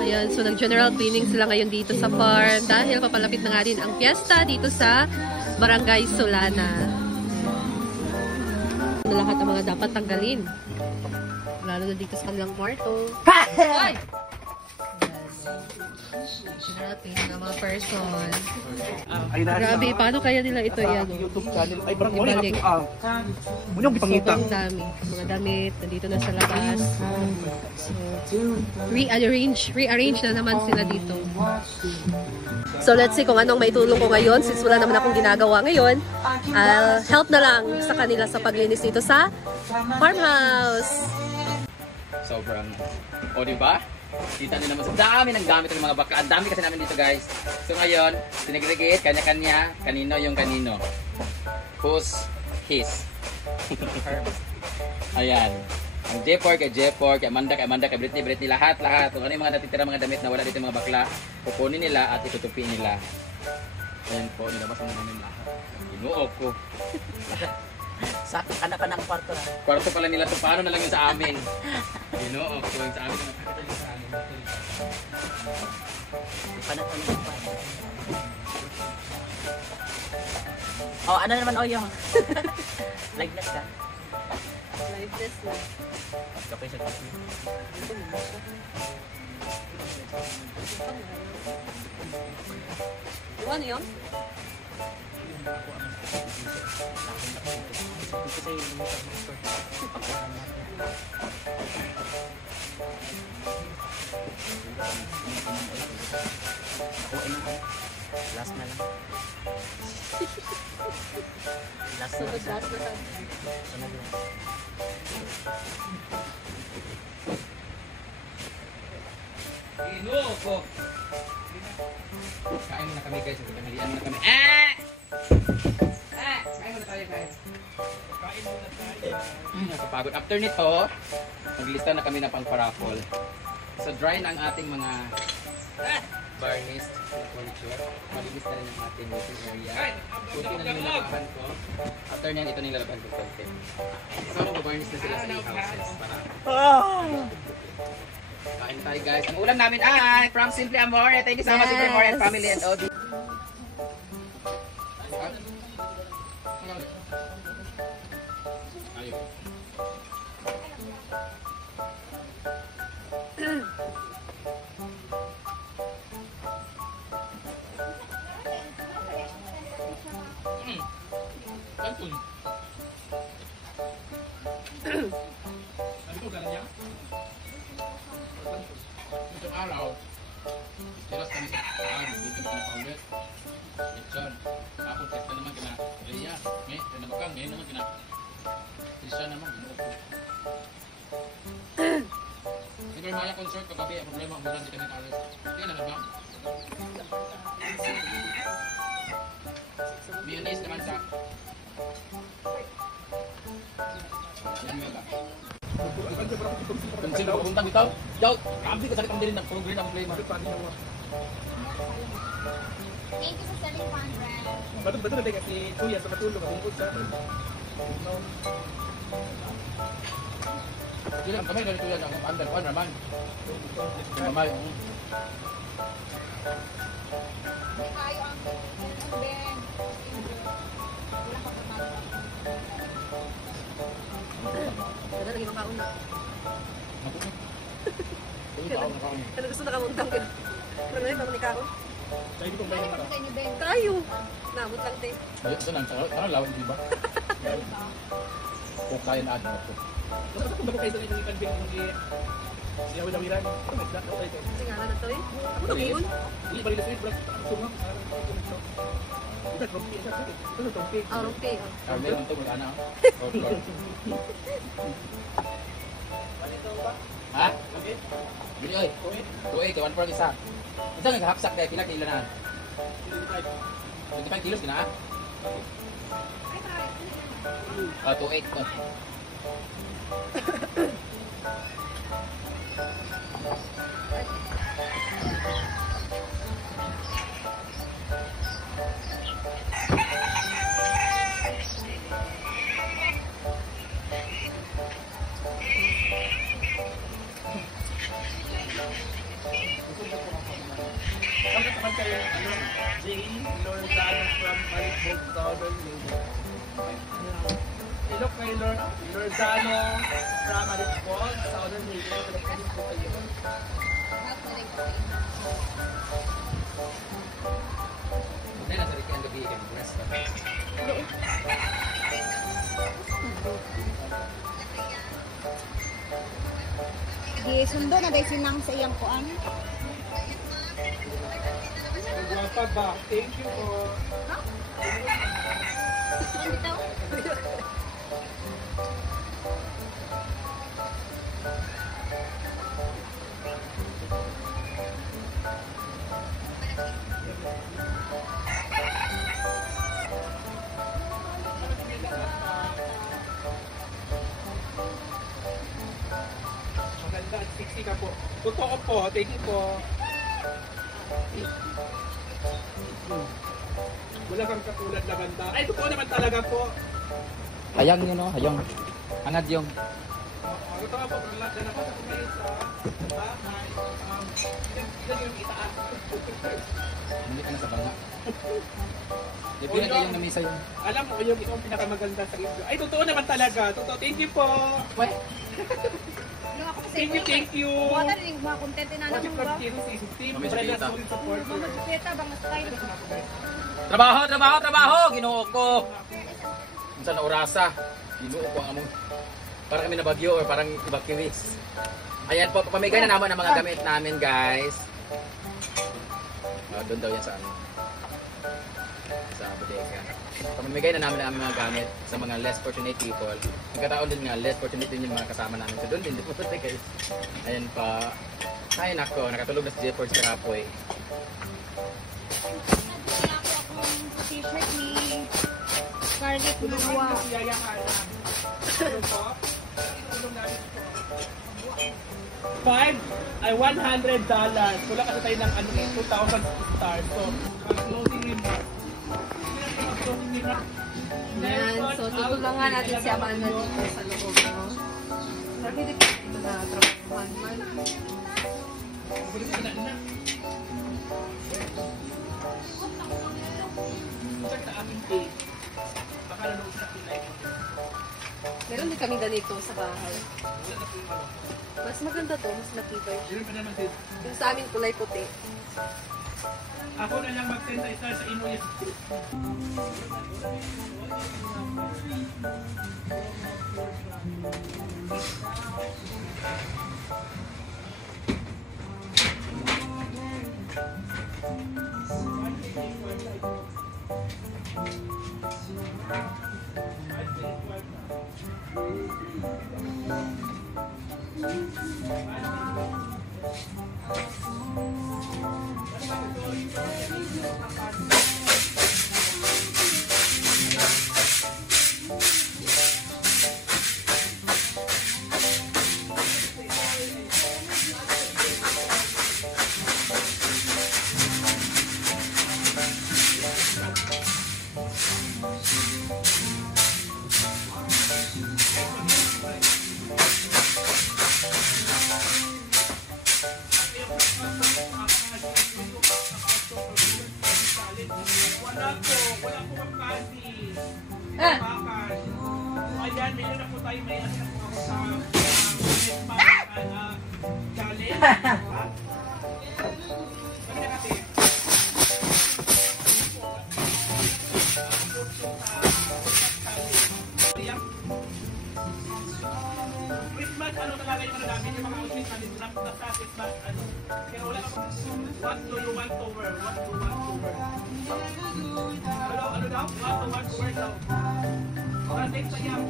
Ayan, so nag-general cleaning sila ngayon dito sa farm dahil papalapit na nga din ang fiesta dito sa Barangay Solana. Lahat ang mga dapat tanggalin. Lalo na dito sa kanilang kwarto. Ay! General cleaning ng mga person. Grabe, paano kaya nila ito YouTube channel. Ay, parang ibalik? Munyong ipangita. Sobrang dami. Mga damit, nandito na sa labas. So, rearrange na naman sila dito. So, let's see kung anong may tulong ko ngayon. Since wala naman akong ginagawa ngayon, I'll help na lang sa kanila sa paglinis dito sa farmhouse. Sobrang, o diba? Kita nyo naman sa dami ng gamit ng mga bakla. Ang dami kasi namin dito guys. So ngayon, sinagregate, kanya-kanya, kanino yung kanino. Who's his? Ayan. Ang J4 kay J4, kay Amanda, kay Britney, lahat. Kung ano yung mga natitira mga damit na wala dito yung mga bakla, kukunin nila at itutupi nila. Ayan po, nilabas na namin lahat. Inuok ko. Sa anak ka ng kwarto na. Kwarto pala nila ito, paano na lang yung sa amin? Inuok ko, yung sa amin. Nakakita yung sa amin. Panatan ng kwarto. Oh, ano naman yung liveness ka? Liveness na. Okay siya kasi. Ano yun? Last na lang. Last So, na lang. last na lang. Inuok ko. Kain muna kami guys, tanghalian muna kami. Kain muna tayo guys. Kain muna tayo. Nakapagod. After nito, maglista na kami na pang paraffol. So dry na ang ating mga varnished na furniture. Malinis na rin ang ating living area. Kunti na nilalaban ko. After nyan, ito nilalaban ko konti. So mag-varnish na sila sa houses para kain na tayo guys. Ang ulam namin ay from Simply Amore. Thank you so much Simply Amore and family and OD. Itong araw, tiras kami sa dito kami paulit. Lechon. Tapos tekta naman kina Rhea. Nabakang, ngayon naman kina Trisha naman. Hindi ko maya concert kagabi. Ang problema ang bulan di kami kalis. Hindi naman ba? Mayonnaise naman sa yan nga ba? Kung sino pupunta dito, yaw, grabe ka sakit ang dilin ng puro green ang problema. Thank you sa selling fan brand. Betul-betul ada kasi kuya sa matulog ang bungkod sa atin. Hindi lang kami ganito yan ang under one naman. Mamay. Tayo ang Ben. Wala ka pa tayo. Ganda lagi makaon na. Hindi pa ako nakaon. Ano gusto nakamuntang ka? Pero ngayon, naman ikaw. Sa hindi kong Tayo bayan pa ka. kayo ni Ben. Tayo. Namut lang din. Ito lang, parang lawin di ba? Kung kaya na admin ako. Basta kung bago kayo dito yung kanbing ng siya wilawiran. Nagdat ako ito. Tingala na to eh. Ako na yun. Hindi balik ito bro. Sumang. Ito trompi sa akin. Ito trompi. Ah, okay. Carmen, ito mag-ana. Ha? Bili oy. Tuig, 1 for isa. Isa nag-hapsak kaya pila kilo na. 25 kilos na. Ah, 2.8 to. Bakit naman kayo, ano, Jane Loredano from Malibog, Southern Lagos. Hello kay Loredano from Malibog, Southern Lagos. Hello po kayo. Hindi na sarili ang gabi yung restaurant. Di sundo na dahil sinang sa iyang kuan. Guwapa ba? Thank you po. Dito. Maganda at sexy ka po. Totoo po. Thank you po. Wala kang katulad na ganda. Ay, totoo naman talaga po. Hayang yun, no? Hayang. Hangad yung. Totoo po. Lahat na ako sa kumain sa bahay. Ilan yung itaas. Hindi ka na sa banga. Yung pinag yung namisa yun. Alam mo, yung ikaw ang pinakamaganda sa inyo. Ay, totoo naman talaga. Totoo. Thank you po. Weh. Thank you, thank you. Buwatan rin mga content na Watch naman it ba? from Kiro sa team. Mami Brenda Chupita. solid supporter. Mama Chupeta, bang style. Trabaho, trabaho, trabaho! Ginoo ko! Minsan na orasa. Ginoo ko ang among. Parang kami na bagyo or parang evacuees. Ayan po, pamigay na naman ang mga gamit namin, guys. Doon daw yan sa ano. Sa bodega. Pamimigay na namin ang mga gamit sa mga less fortunate people. Nagkataon din nga, less fortunate din yung mga kasama namin. So doon din, di po guys. Ayan pa. Ay nako, nakatulog na si Jefford sa kapoy. Wala ko akong t-shirt ni Scarlett Luwa. Yaya ka lang. Ano po? Tulong namin po. 5 ay $100. Wala kasi tayo ng ano, 2,000 stars. So, closing remarks. Closing remarks. Yan. So, tutulungan natin si Amanda dito sa loob, no? Sabi dito na trabahuhan man. Sa aking page. Baka nanood sa pinay. Meron din kami ganito sa bahay. Mas maganda to, mas matibay. Meron pa naman din. Yung sa amin kulay puti. Ako na lang mag-10 star sa Inuit. Wala po ang kasi. Bakas. Ayan, meron na po tayo may ano po ako sa challenge. Sabi na kasi. Christmas, ano talaga yung namin yung mga outfit namin na sa Christmas, ano. Kaya wala ako, what do you want to wear? What do you want to wear? Ano daw? What to wear daw? Next ayaw.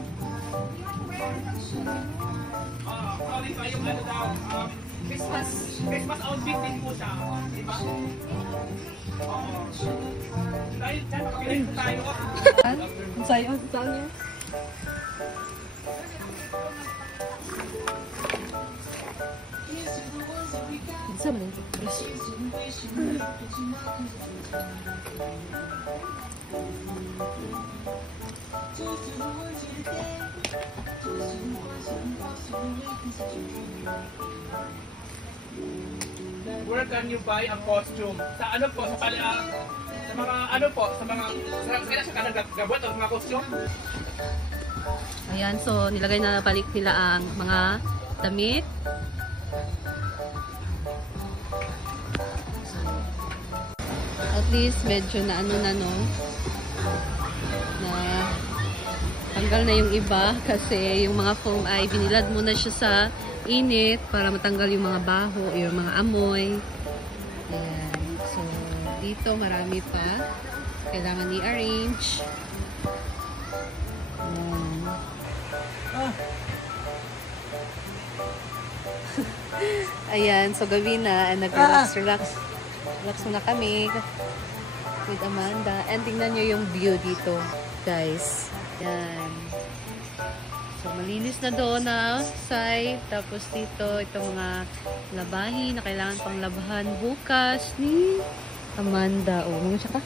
Sorry pa yung ano daw, Christmas outfit din po siya. Di ba? Oo. Dahil dyan, makapilay po tayo. Ang sayo, ang sayo. Isa man yung where can you buy a costume? Sa ano po, sa mga ano po, sa mga kailan siya kanagagabot ang mga costume? Ayan, so nilagay na balik nila ang mga damit. At least medyo na ano na no, na tanggal na yung iba kasi yung mga foam ay binilad muna siya sa init para matanggal yung mga baho, yung mga amoy. Ayan. So dito marami pa kailangan i-arrange. Ayan, so gabi na, nag-relax, relax muna kami with Amanda. And tingnan nyo yung view dito, guys. Ayan. So, malinis na doon na side. Tapos dito, itong mga labahin na kailangan pang labahan bukas ni Amanda. Oh, mga siya ka?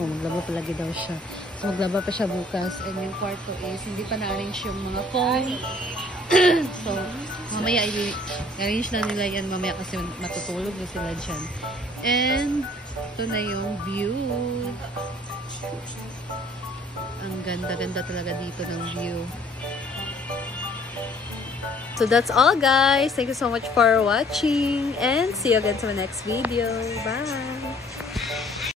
Oh, maglaba palagi daw siya. So, maglaba pa siya bukas. And yung kwarto is, hindi pa na-arrange yung mga phone. So, mamaya i-arrange na nila yan mamaya kasi matutulog na sila dyan. And, ito na yung view. Ang ganda-ganda talaga dito ng view. So, that's all guys. Thank you so much for watching. And see you again to my next video. Bye!